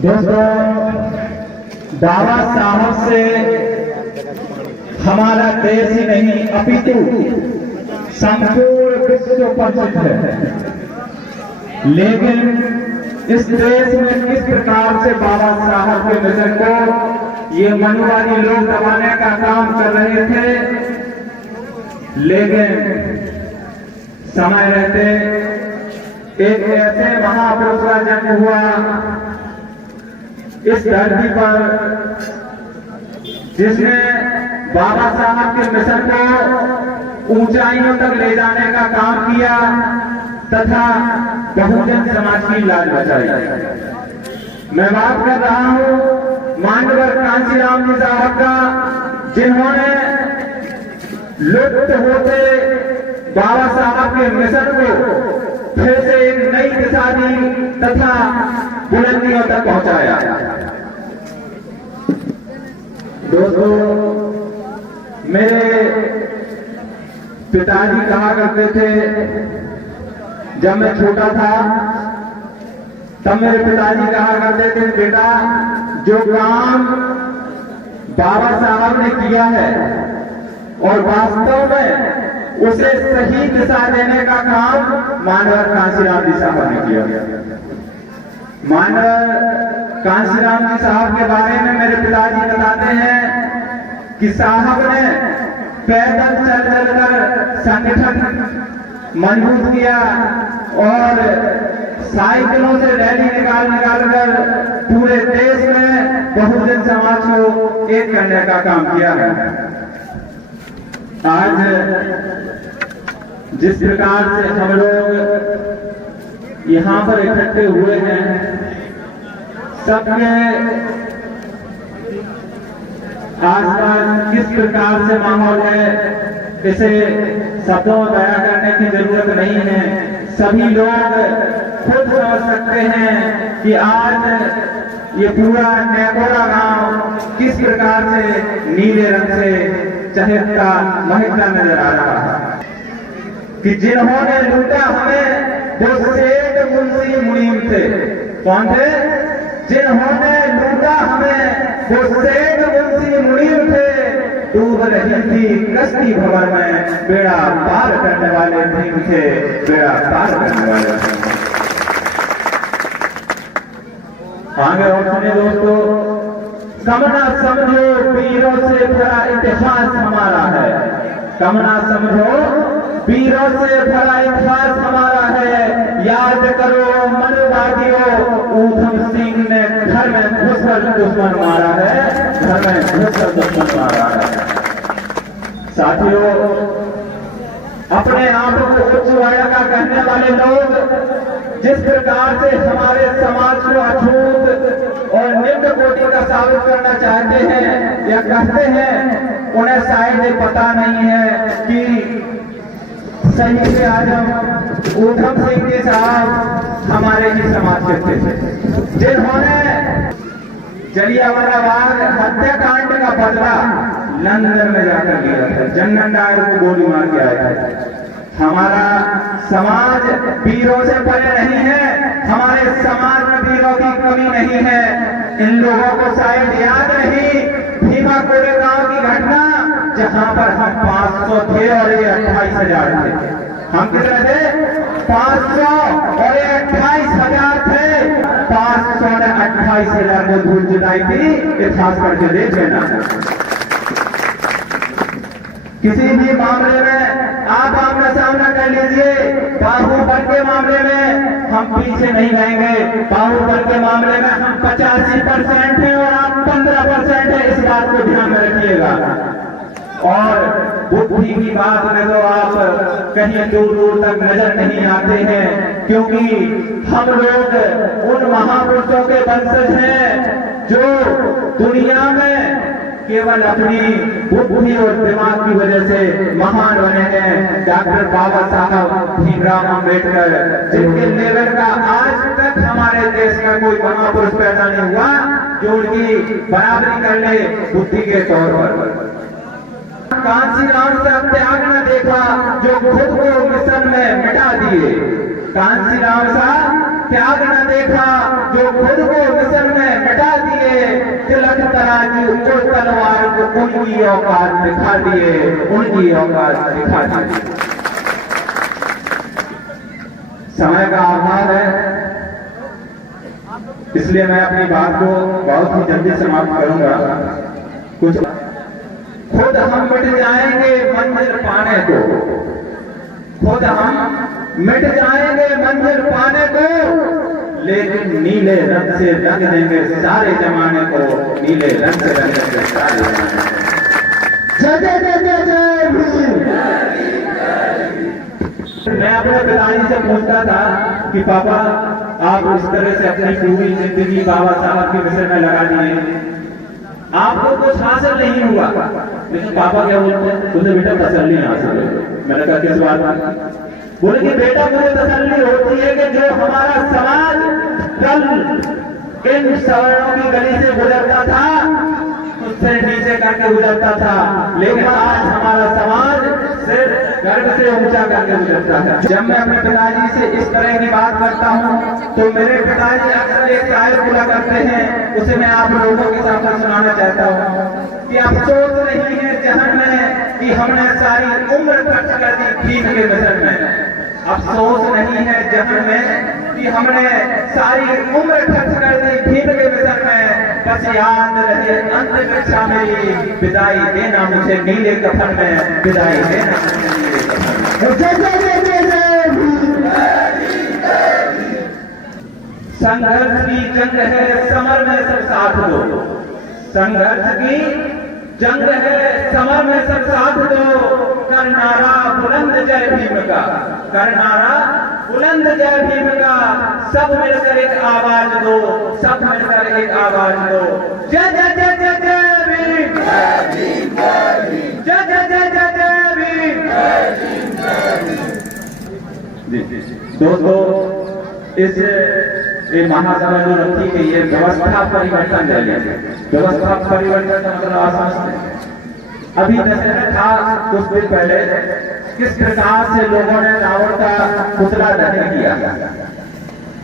दोस्तों, बाबा साहब से हमारा देश ही नहीं अपितु संपूर्ण विश्व परिचित है। लेकिन इस देश में किस प्रकार से बाबा साहब के मिशन को ये मनुवादी लोग दबाने का काम कर रहे थे, लेकिन समय रहते एक ऐसे महापुरुष का जन्म हुआ इस धरती पर जिसने बाबा साहब के मिशन को ऊंचाइयों तक ले जाने का काम किया तथा बहुजन समाज की लाज बचाई। मैं बात कर रहा हूं मान्यवर कांशीराम जी साहब का, जिन्होंने लुप्त होते बाबा साहब के मिशन को फिर से एक नई दिशा दी तथा बुलंदियों तक पहुंचाया। दोस्तों, मेरे पिताजी कहा करते थे, जब मैं छोटा था तब मेरे पिताजी कहा करते थे, बेटा जो काम बाबा साहब ने किया है और वास्तव में उसे सही दिशा देने का काम मानवर कांशीराम जी साहब ने किया। मानवर कांशीराम जी साहब के बारे में मेरे पिताजी बताते हैं कि साहब ने पैदल चल चलकर संगठन मजबूत किया और साइकिलों से रैली निकाल कर पूरे देश में बहुजन समाज को एक करने का काम किया है। आज जिस प्रकार से हम लोग यहाँ पर इकट्ठे हुए हैं, सबके आसपास किस प्रकार से माहौल है, इसे शब्दों में बयां करने की जरूरत नहीं है। सभी लोग खुद समझ सकते हैं कि आज ये पूरा नेगोरा गांव किस प्रकार से नीले रंग से चहकता महकता नजर आ रहा है। कि जिन्होंने लूटा हमें वो सेठ मुंशी मुनीम थे। कौन थे? जिन्होंने लूटा हमें वो सेठ मुंशी मुनीम थे। डूब रही थी कश्ती भंवर में, बेड़ा पार करने वाले भीम थे, बेड़ा पार करने वाले थे। आगे और सुनिए दोस्तों, कमना समझो वीरों से भरा इतिहास हमारा है। कमना समझो वीरों से भरा इतिहास हमारा है। याद करो मनुवादियों, ऊधम सिंह ने घर में घुसकर दुश्मन मारा है, घर में घुसकर दुश्मन मारा है। साथियों, अपने आप को उच्च वर्ग का कहने वाले लोग जिस प्रकार से हमारे समाज को अछूत और निम्न कोटि का साबित करना चाहते हैं या कहते हैं, उन्हें शायद पता नहीं है कि शहीद आजम ऊधम सिंह के साथ हमारे ही समाज के थे, जिन्होंने जलियांवाला बाग हत्याकांड का बदला लंदन में जाकर लिया था। जनरल डायर को गोली मार के आया था। हमारा समाज वीरों से परे नहीं है, हमारे समाज में वीरों की कमी नहीं है। इन लोगों को शायद याद नहीं भीमा कोरेगांव की घटना, जहां पर हम 500 थे और ये 28,000 थे। हम कितने थे? 500 और ये 28,000 थे। 500 ने 28,000 को धूल जुटाई थी। इतिहास पढ़ के देख लेना। किसी भी मामले में आप आमना सामना कर लीजिए। बाहुबल के मामले में हम पीछे नहीं रहेंगे। बाहुबल के मामले में हम 85% हैं और आप 15% है। इस बात को ध्यान में रखिएगा। और बुद्धि की बात में तो आप कहीं दूर दूर तक नजर नहीं आते हैं, क्योंकि हम लोग उन महापुरुषों के वंशज हैं जो दुनिया में केवल अपनी बुद्धि और दिमाग की वजह से महान बने हैं। डॉक्टर बाबा साहब भीमराव अम्बेडकर, जिनके लेवल का आज तक हमारे देश में कोई महापुरुष पैदा नहीं हुआ जो उनकी बराबरी कर ले बुद्धि के तौर पर। कांशीराम से त्याग न देखा जो खुद को मिशन में मिटा दिए। कांशीराम साहब त्याग न देखा, जो खुद को मिशन में मिटा दिए, तिलक तराजू और तलवार को उनकी औकात दिखा दिए, उनकी औकात दिखा दिए। समय का अभाव है, इसलिए मैं अपनी बात को बहुत ही जल्दी समाप्त करूंगा। कुछ खुद हम मिट जाएंगे मंजिल पाने को, खुद हम मिट जाएंगे मंजिल पाने को, लेकिन नीले रंग से रंग देंगे सारे जमाने को, नीले रंग से रंग देंगे सारे जमाने को। जय जय जय जय जय भीम। मैं अपने पिताजी से पूछता था कि पापा आप इस तरह से अपनी पूरी जिंदगी बाबा साहब के विषय में लगा दिए, आपको कुछ हासिल नहीं हुआ, लेकिन पापा क्या बोलते हैं, तुझे बेटा तसल्ली हासिल है। मैंने कहा किस बात में? बोले कि बेटा मुझे तसल्ली होती है कि जो हमारा समाज कल इन सवर्णों की गली से गुजरता था उससे नीचे करके गुजरता था, लेकिन आज हमारा समाज सिर्फ गर्व से ऊंचा करके गुजरता है। जब मैं अपने पिताजी से इस तरह की बात करता हूँ तो मेरे पिताजी अक्सर एक शायर बोला करते हैं, उसे मैं आप लोगों के सामने सुनाना चाहता हूँ कि अफसोस नहीं है जहन में कि हमने सारी उम्र खर्च कर दी भीम के मिशन में। अफसोस नहीं है जहन में कि हमने सारी उम्र खर्च कर दी भीम के मिशन में। बस याद रहे अंतिम इच्छा मेरी, विदाई देना मुझे नीले कफन में, विदाई देना मुझे नीले कफन में। संघर्ष की जंग है समर में सब साथ दो, संघर्ष की जंग है समर में सब साथ दो, करनारा बुलंद जय भीम का, करनारा बुलंद जय भीम का, सब मिलकर एक आवाज दो, सब मिलकर एक आवाज दो। जय जय जय जय जय भीम, जय जय जय जय जय भीम। दोस्तों, इस ये महासभा जो रखी गई है व्यवस्था परिवर्तन के लिए, व्यवस्था परिवर्तन का मतलब आसान। अभी दशहरा था कुछ दिन पहले, किस प्रकार से लोगों ने रावण का पुतला दहन किया।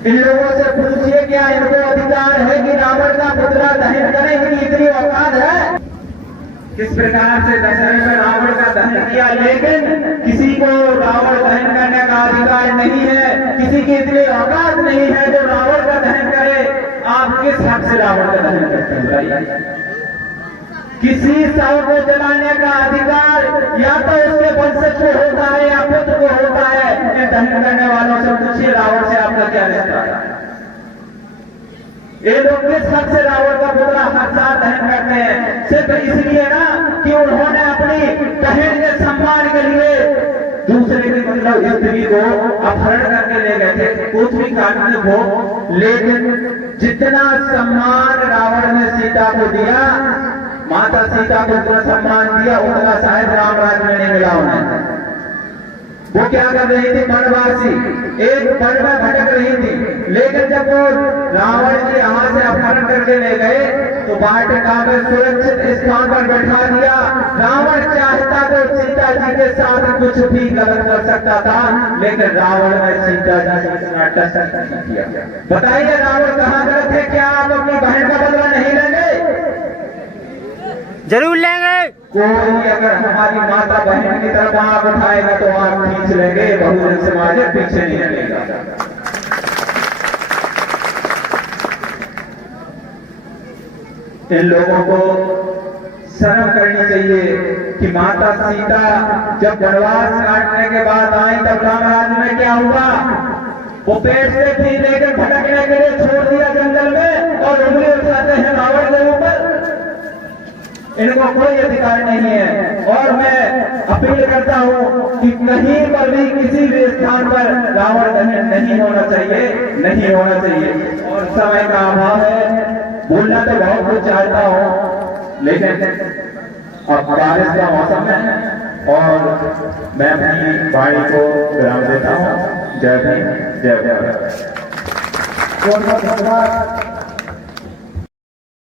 इन लोगों से पूछिए क्या इनको अधिकार है कि रावण का पुतला दहन करें, इनकी इतनी औकात है? किस प्रकार से दशहरे में रावण का दहन किया, लेकिन किसी को रावण दहन करने का अधिकार नहीं है, किसी की इतनी औकात नहीं है जो रावण का दहन करे। आप किस हक से रावण का दहन करते हैं बताइए? किसी शव को जलाने का अधिकार या तो उसके वंशज को होता है या पुत्र को होता है। इन दहन करने वालों से पूछिए रावण से आपका क्या रिश्ता है? ये लोग किस हक से रावण का पुतला हर साल दहन करते हैं? सिर्फ इसलिए ना कि उन्होंने अपनी बहन के सम्मान के लिए दूसरे की मतलब स्त्री को अपहरण करके ले गए थे, कुछ भी काटने को। लेकिन जितना सम्मान रावण ने सीता को दिया, माता सीता को जितना सम्मान दिया उतना शायद राम राज्य में नहीं मिला उन्हें। वो क्या कर रही थी? वनवासी एक वन में भटक रही थी, लेकिन जब वो रावण जी यहाँ से अपहरण करके ले गए तो वाटिका में सुरक्षित स्थान पर बैठा दिया। रावण चाहता तो सीता जी के साथ कुछ भी गलत कर सकता था, लेकिन रावण ने सीता जी से इतना टच नहीं किया। बताइए रावण कहाँ गलत है? क्या आप अपनी बहन का बदला नहीं लेंगे? जरूर लेंगे। कोई अगर हमारी माता बहन की तरफ आंख उठाएगा तो आंख खींच लेंगे, बहुजन समाज पीछे नहीं हटेगा। इन लोगों को शर्म करनी चाहिए कि माता सीता जब वनवास काटने के बाद आई तब राम राज्य में क्या हुआ? वो पेट से थी लेकर भटकने के लिए छोड़ दिया जंगल में और उंगली उठाते हैं रावण के ऊपर। इनको कोई अधिकार नहीं है। और मैं अपील करता हूँ कि कहीं पर भी किसी भी स्थान पर रावण दहन नहीं होना चाहिए, नहीं होना चाहिए। और समय का अभाव है, बोलना तो बहुत कुछ चाहता हूँ, लेकिन अब बारिश का मौसम है और मैं अपनी वाणी को विराम देता हूँ। जय भीम, जय भारत।